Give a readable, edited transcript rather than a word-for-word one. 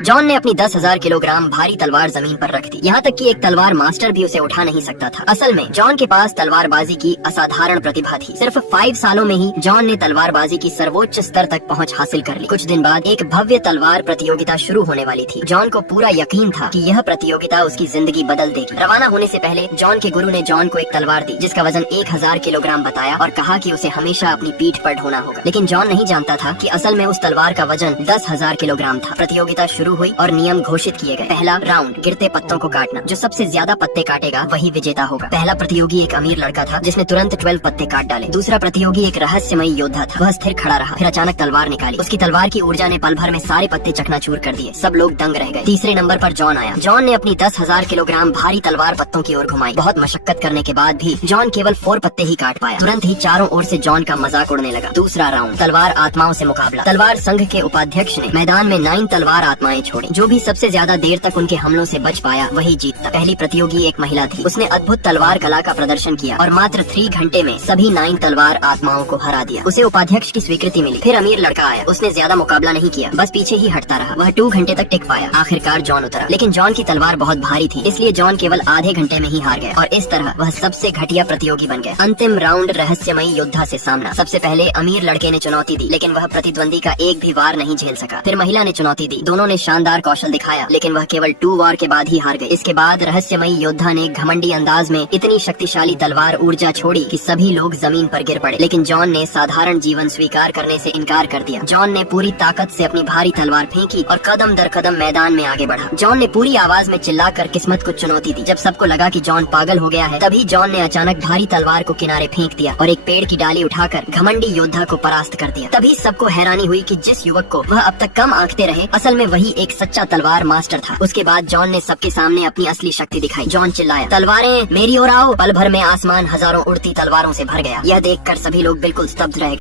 John ने अपनी 10,000 kilogram भारी तलवार जमीन पर रख दी। यहाँ तक कि एक तलवार मास्टर भी उसे उठा नहीं सकता था। असल में जॉन के पास तलवारबाजी की असाधारण प्रतिभा थी। सिर्फ 5 सालों में ही जॉन ने तलवारबाजी की सर्वोच्च स्तर तक पहुँच हासिल कर ली। कुछ दिन बाद एक भव्य तलवार प्रतियोगिता शुरू होने वाली थी। जॉन को पूरा यकीन था कि यह प्रतियोगिता उसकी जिंदगी बदल देगी। रवाना होने से पहले जॉन के गुरु ने जॉन को एक तलवार दी जिसका वजन 1000 किलोग्राम बताया और कहा कि उसे हमेशा अपनी पीठ पर ढोना होगा। लेकिन जॉन नहीं जानता था कि असल में उस तलवार का वजन 10,000 किलोग्राम था। प्रतियोगिता शुरू हुई और नियम घोषित किए गए। पहला राउंड, गिरते पत्तों को काटना। जो सबसे ज्यादा पत्ते काटेगा वही विजेता होगा। पहला प्रतियोगी एक अमीर लड़का था जिसने तुरंत 12 पत्ते काट डाले। दूसरा प्रतियोगी एक रहस्यमयी योद्धा था। वह स्थिर खड़ा रहा, फिर अचानक तलवार निकाली। उसकी तलवार की ऊर्जा ने पल भर में सारे पत्ते चकनाचूर कर दिए। सब लोग दंग रह गए। तीसरे नंबर पर जॉन आया। जॉन ने अपनी 10,000 किलोग्राम भारी तलवार पत्तों की ओर घुमाई। बहुत मशक्कत करने के बाद भी जॉन केवल 4 पत्ते ही काट पाया। तुरंत ही चारों ओर से जॉन का मजाक उड़ने लगा। दूसरा राउंड, तलवार आत्माओं से मुकाबला। तलवार संघ के उपाध्यक्ष ने मैदान में 9 तलवार आत्माएं छोड़ी। जो भी सबसे ज्यादा देर तक उनके हमलों से बच पाया वही जीतता। पहली प्रतियोगी एक महिला थी। उसने अद्भुत तलवार कला का प्रदर्शन किया और मात्र 3 घंटे में सभी 9 तलवार आत्माओं को हरा दिया। उसे उपाध्यक्ष की स्वीकृति मिली। फिर अमीर लड़का आया। उसने ज्यादा मुकाबला नहीं किया, बस पीछे ही हटता रहा। वह 2 घंटे तक टिक पाया। आखिरकार जॉन उतरा, लेकिन जॉन की तलवार बहुत भारी थी, इसलिए जॉन केवल आधे घंटे में ही हार गया और इस तरह वह सबसे घटिया प्रतियोगी बन गया। अंतिम राउंड, रहस्यमयी योद्धा से सामना। सबसे पहले अमीर लड़के ने चुनौती दी, लेकिन वह प्रतिद्वंदी का एक भी वार नहीं झेल सका। फिर महिला ने चुनौती दी। दोनों ने शानदार कौशल दिखाया, लेकिन वह केवल 2 वार के बाद ही हार गए। इसके बाद रहस्यमयी योद्धा ने घमंडी अंदाज में इतनी शक्तिशाली तलवार ऊर्जा छोड़ी कि सभी लोग जमीन पर गिर पड़े। लेकिन जॉन ने साधारण जीवन स्वीकार करने से इनकार कर दिया। जॉन ने पूरी ताकत से अपनी भारी तलवार फेंकी और कदम दर कदम मैदान में आगे बढ़ा। जॉन ने पूरी आवाज में चिल्लाकर किस्मत को चुनौती दी। जब सबको लगा कि जॉन पागल हो गया है, तभी जॉन ने अचानक भारी तलवार को किनारे फेंक दिया और एक पेड़ की डाली उठाकर घमंडी योद्धा को परास्त कर दिया। तभी सबको हैरानी हुई कि जिस युवक को वह अब तक कम आंकते रहे, असल में वही एक सच्चा तलवार मास्टर था। उसके बाद जॉन ने सबके सामने अपनी असली शक्ति दिखाई। जॉन चिल्लाया, तलवारें मेरी ओर आओ। पल भर में आसमान हजारों उड़ती तलवारों से भर गया। यह देखकर सभी लोग बिल्कुल स्तब्ध रह गए।